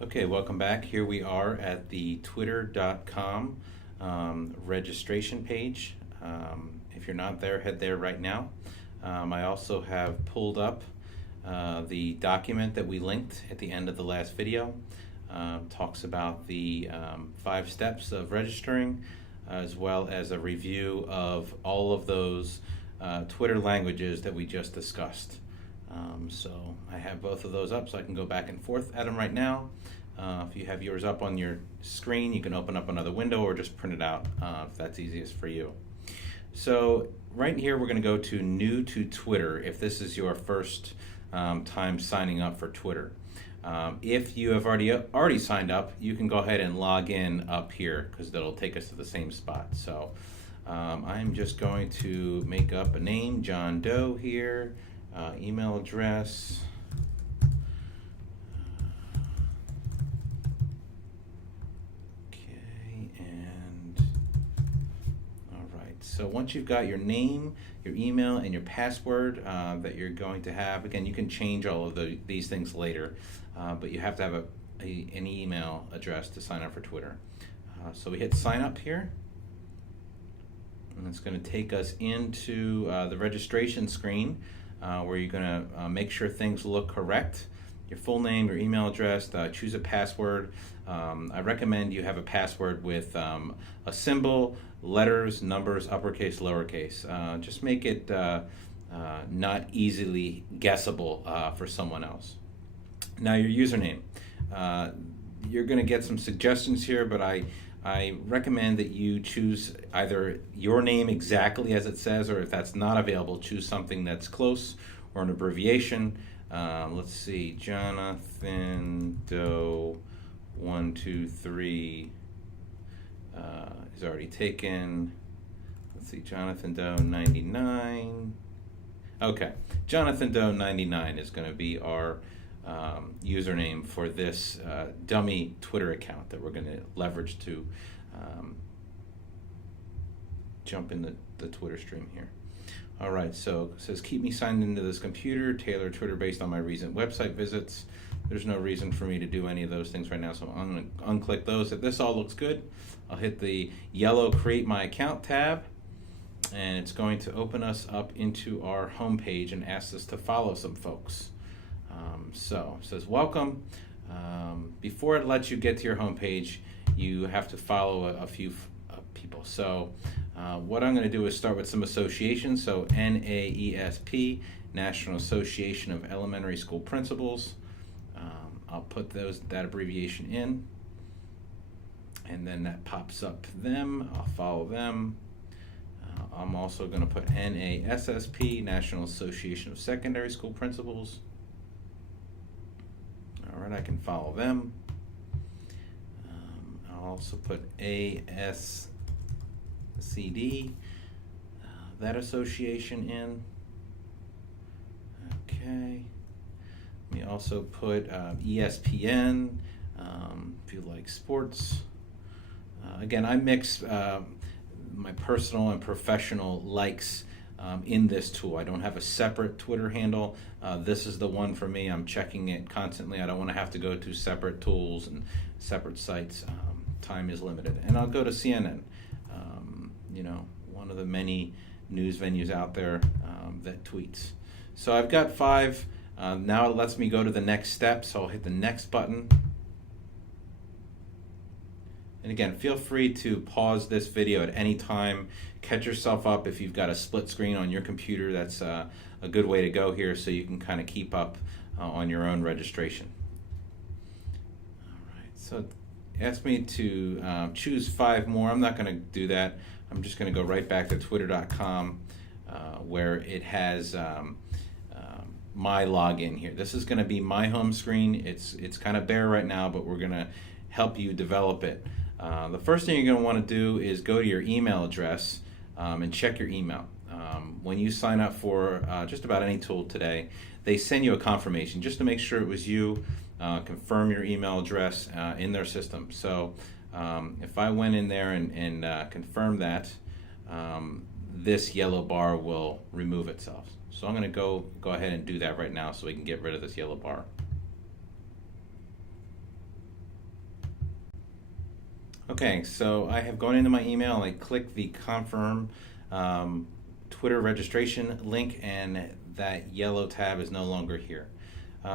Okay, welcome back. Here we are at the twitter.com registration page. If you're not there, head there right now. I also have pulled up the document that we linked at the end of the last video. Talks about the 5 steps of registering, as well as a review of all of those Twitter languages that we just discussed. So I have both of those up so I can go back and forth at them right now. If you have yours up on your screen, you can open up another window or just print it out if that's easiest for you. So right here we're going to go to New to Twitter if this is your first time signing up for Twitter. If you have already signed up, you can go ahead and log in up here because that'll take us to the same spot. So I'm just going to make up a name, John Doe here. Email address. Okay, and all right. So once you've got your name, your email, and your password that you're going to have, again, you can change all of these things later, but you have to have an email address to sign up for Twitter. So we hit sign up here. And it's going to take us into the registration screen. Where you're going to make sure things look correct. Your full name, your email address, choose a password. I recommend you have a password with a symbol, letters, numbers, uppercase, lowercase. Just make it not easily guessable for someone else. Now your username. You're going to get some suggestions here, but I recommend that you choose either your name exactly as it says, or if that's not available, choose something that's close or an abbreviation. Let's see, Jonathan Doe 123 is already taken. Let's see, Jonathan Doe 99. Okay, Jonathan Doe 99 is going to be our username for this dummy Twitter account that we're going to leverage to jump in the Twitter stream here. All right, so it says keep me signed into this computer, tailor Twitter based on my recent website visits. There's no reason for me to do any of those things right now, so I'm going to unclick those. If this all looks good, I'll hit the yellow create my account tab, and it's going to open us up into our homepage and ask us to follow some folks. So it says welcome. Before it lets you get to your homepage, you have to follow a few people. So what I'm going to do is start with some associations. So NAESP, National Association of Elementary School Principals. I'll put that abbreviation in, and then that pops up them. I'll follow them. I'm also going to put NASSP, National Association of Secondary School Principals. All right, I can follow them. I'll also put ASCD, that association in. Okay. Let me also put ESPN, if you like sports. Again, I mix my personal and professional likes in this tool. I don't have a separate Twitter handle. This is the one for me. I'm checking it constantly. I don't want to have to go to separate tools and separate sites. Time is limited. And I'll go to CNN, one of the many news venues out there that tweets. So I've got 5. Now it lets me go to the next step, so I'll hit the next button. And again, feel free to pause this video at any time. Catch yourself up if you've got a split screen on your computer. That's a good way to go here so you can kind of keep up on your own registration. All right, so it asked me to choose 5 more. I'm not going to do that. I'm just going to go right back to twitter.com where it has my login here. This is going to be my home screen. It's kind of bare right now, but we're going to help you develop it. The first thing you're going to want to do is go to your email address and check your email. When you sign up for just about any tool today, they send you a confirmation just to make sure it was you. Confirm your email address in their system. So if I went in there and confirmed that, this yellow bar will remove itself. So I'm going to go ahead and do that right now so we can get rid of this yellow bar. Okay, so I have gone into my email, I click the confirm Twitter registration link, and that yellow tab is no longer here.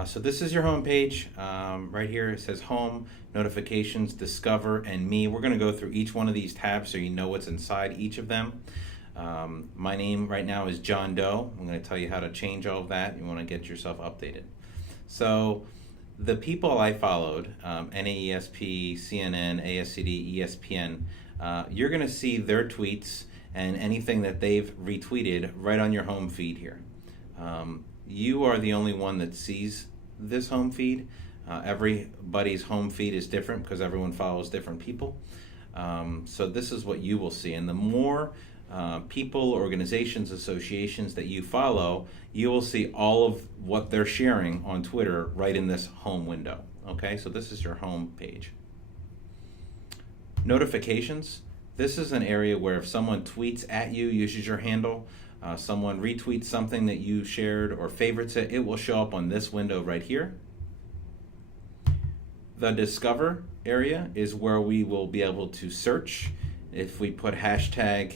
So this is your home page. Right here it says home, notifications, discover, and me. We're going to go through each one of these tabs so you know what's inside each of them. My name right now is John Doe. I'm going to tell you how to change all of that. You want to get yourself updated. So the people I followed, NAESP, CNN, ASCD, ESPN, you're going to see their tweets and anything that they've retweeted right on your home feed here. You are the only one that sees this home feed. Everybody's home feed is different because everyone follows different people. So this is what you will see. And the more people, organizations, associations that you follow, you will see all of what they're sharing on Twitter right in this home window. Okay, so this is your home page. Notifications. This is an area where if someone tweets at you, uses your handle, someone retweets something that you shared or favorites it, it will show up on this window right here. The Discover area is where we will be able to search. If we put hashtag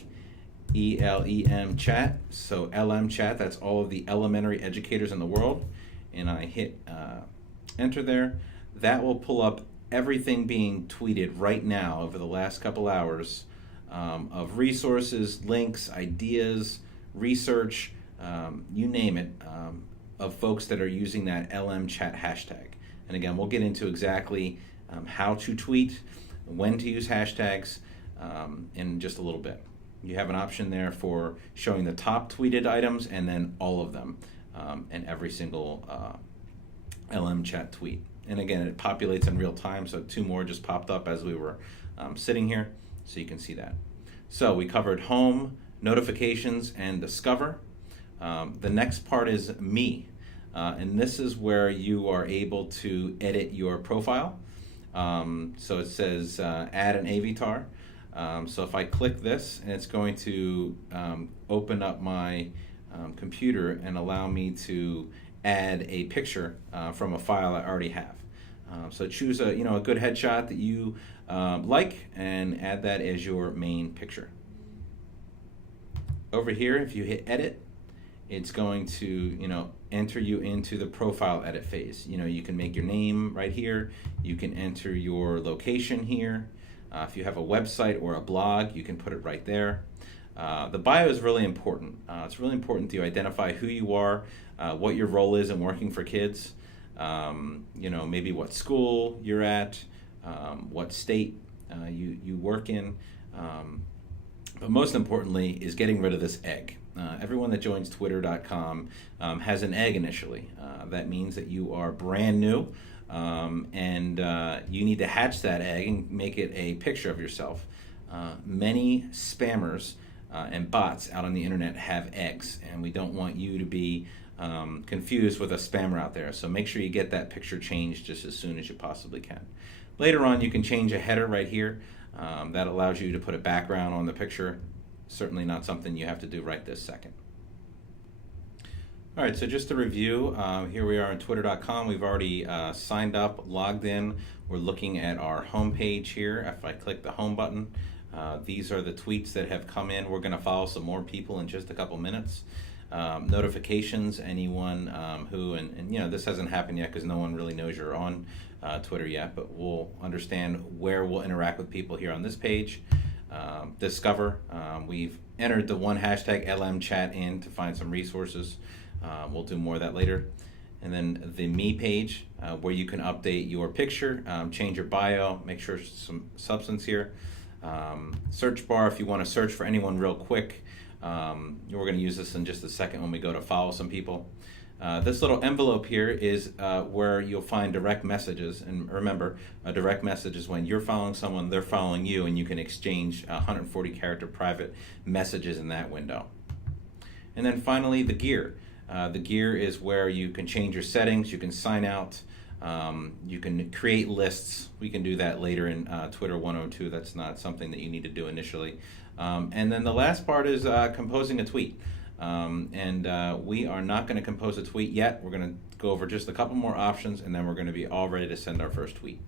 ELEM chat, so LM chat, that's all of the elementary educators in the world, and I hit enter there, that will pull up everything being tweeted right now over the last couple hours of resources, links, ideas, research, you name it, of folks that are using that LM chat hashtag. And again, we'll get into exactly how to tweet, when to use hashtags in just a little bit. You have an option there for showing the top tweeted items and then all of them and every single LM chat tweet. And again, it populates in real time, so 2 more just popped up as we were sitting here, so you can see that. So we covered home, notifications, and discover. The next part is me, and this is where you are able to edit your profile. So it says add an avatar. So if I click this, and it's going to open up my computer and allow me to add a picture from a file I already have. So choose a good headshot that you like and add that as your main picture. Over here, if you hit edit, it's going to enter you into the profile edit phase. You can make your name right here. You can enter your location here. If you have a website or a blog, you can put it right there. The bio is really important. It's really important to identify who you are, what your role is in working for kids, maybe what school you're at, what state you work in. But most importantly is getting rid of this egg. Everyone that joins twitter.com has an egg initially. That means that you are brand new. And you need to hatch that egg and make it a picture of yourself. Many spammers and bots out on the internet have eggs, and we don't want you to be confused with a spammer out there. So make sure you get that picture changed just as soon as you possibly can. Later on, you can change a header right here. That allows you to put a background on the picture. Certainly not something you have to do right this second. All right, so just to review, here we are on twitter.com. We've already signed up, logged in. We're looking at our home page here. If I click the home button, these are the tweets that have come in. We're going to follow some more people in just a couple minutes. Notifications, anyone who, and this hasn't happened yet because no one really knows you're on Twitter yet, but we'll understand where we'll interact with people here on this page. Discover, we've entered the one hashtag LM chat in to find some resources. We'll do more of that later. And then the me page, where you can update your picture, change your bio, make sure some substance here. Search bar, if you want to search for anyone real quick. We're going to use this in just a second when we go to follow some people. This little envelope here is where you'll find direct messages. And remember, a direct message is when you're following someone, they're following you, and you can exchange 140 character private messages in that window. And then finally, the gear. The gear is where you can change your settings, you can sign out, you can create lists. We can do that later in Twitter 102. That's not something that you need to do initially. And then the last part is composing a tweet. We are not going to compose a tweet yet. We're going to go over just a couple more options, and then we're going to be all ready to send our first tweet.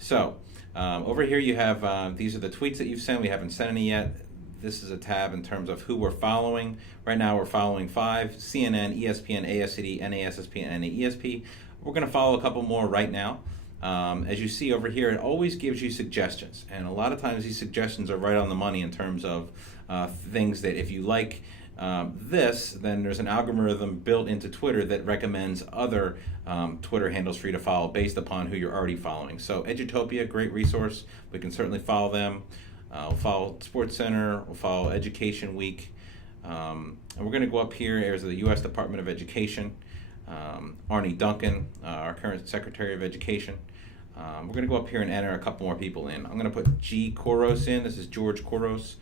So over here you have, these are the tweets that you've sent. We haven't sent any yet. This is a tab in terms of who we're following. Right now we're following 5: CNN, ESPN, ASCD, NASSP, and NAESP. We're going to follow a couple more right now. As you see over here, it always gives you suggestions. And a lot of times these suggestions are right on the money in terms of things that if you like this, then there's an algorithm built into Twitter that recommends other Twitter handles for you to follow based upon who you're already following. So Edutopia, great resource. We can certainly follow them. We'll follow Sports Center. We'll follow Education Week. And we're going to go up here. There's the U.S. Department of Education. Arnie Duncan, our current Secretary of Education. We're going to go up here and enter a couple more people in. I'm going to put G. Koros in. This is George Koros.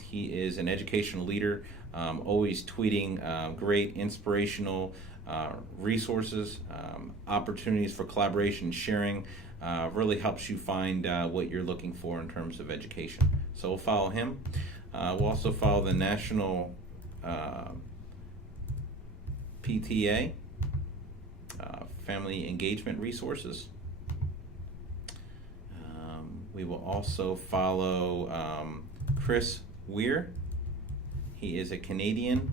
He is an educational leader, always tweeting great inspirational resources, opportunities for collaboration, sharing. Really helps you find what you're looking for in terms of education. So we'll follow him. We'll also follow the National PTA, Family Engagement Resources. We will also follow Chris Weir. He is a Canadian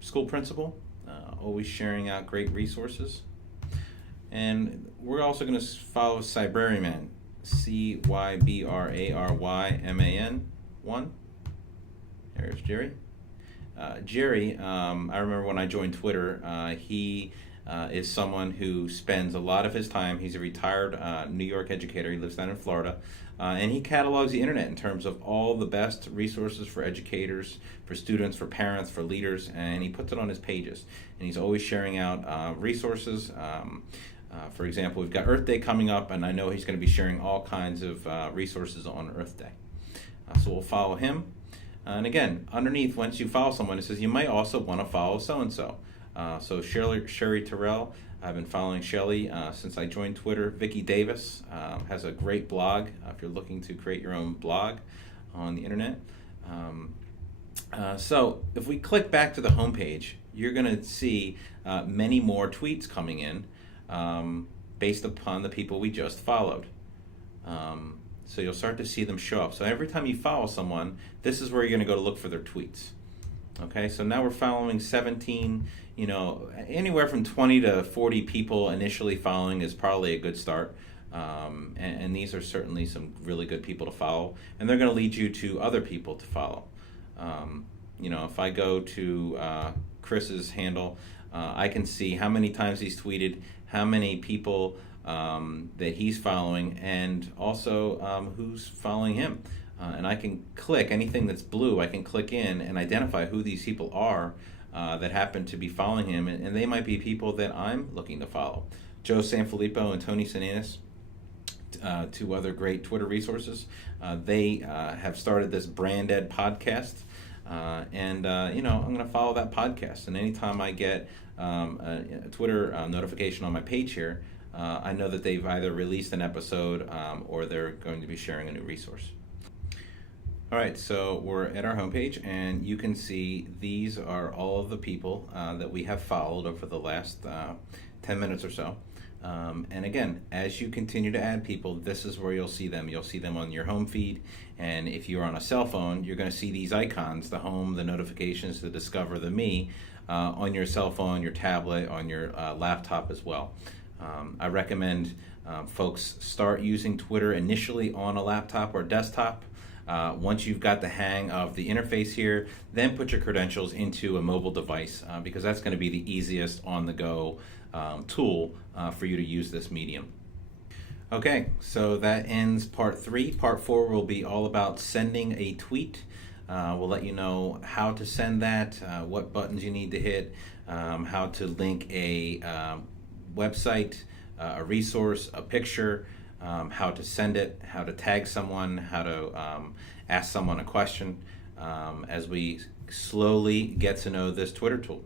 school principal, always sharing out great resources. And we're also going to follow Cybrariman, CYBRARYMAN1. There's Jerry. Jerry, I remember when I joined Twitter, he is someone who spends a lot of his time. He's a retired New York educator. He lives down in Florida. And he catalogs the internet in terms of all the best resources for educators, for students, for parents, for leaders, and he puts it on his pages. And he's always sharing out resources. For example, we've got Earth Day coming up, and I know he's going to be sharing all kinds of resources on Earth Day. So we'll follow him. And again, underneath, once you follow someone, it says you might also want to follow so-and-so. So Sherry Terrell, I've been following Shelly since I joined Twitter. Vicki Davis has a great blog if you're looking to create your own blog on the internet. So if we click back to the homepage, you're going to see many more tweets coming in based upon the people we just followed. So you'll start to see them show up. So every time you follow someone, this is where you're going to go to look for their tweets. Okay, so now we're following 17, anywhere from 20 to 40 people initially following is probably a good start. And these are certainly some really good people to follow. And they're going to lead you to other people to follow. If I go to Chris's handle, I can see how many times he's tweeted, how many people that he's following, and also who's following him. And I can click anything that's blue. I can click in and identify who these people are that happen to be following him, and they might be people that I'm looking to follow. Joe Sanfilippo and Tony Sinanis, two other great Twitter resources. They have started this Brand Ed podcast, and I'm going to follow that podcast. And anytime I get a Twitter notification on my page here, I know that they've either released an episode or they're going to be sharing a new resource. All right, so we're at our homepage, and you can see these are all of the people that we have followed over the last 10 minutes or so. And again, as you continue to add people, this is where you'll see them. You'll see them on your home feed, and if you're on a cell phone, you're going to see these icons, the home, the notifications, the discover, the me, on your cell phone, your tablet, on your laptop as well. I recommend folks start using Twitter initially on a laptop or desktop. Once you've got the hang of the interface here, then put your credentials into a mobile device because that's going to be the easiest on-the-go tool for you to use this medium. Okay, so that ends part 3. Part 4 will be all about sending a tweet. We'll let you know how to send that, what buttons you need to hit, how to link a website, a resource, a picture, how to send it, how to tag someone, how to ask someone a question as we slowly get to know this Twitter tool.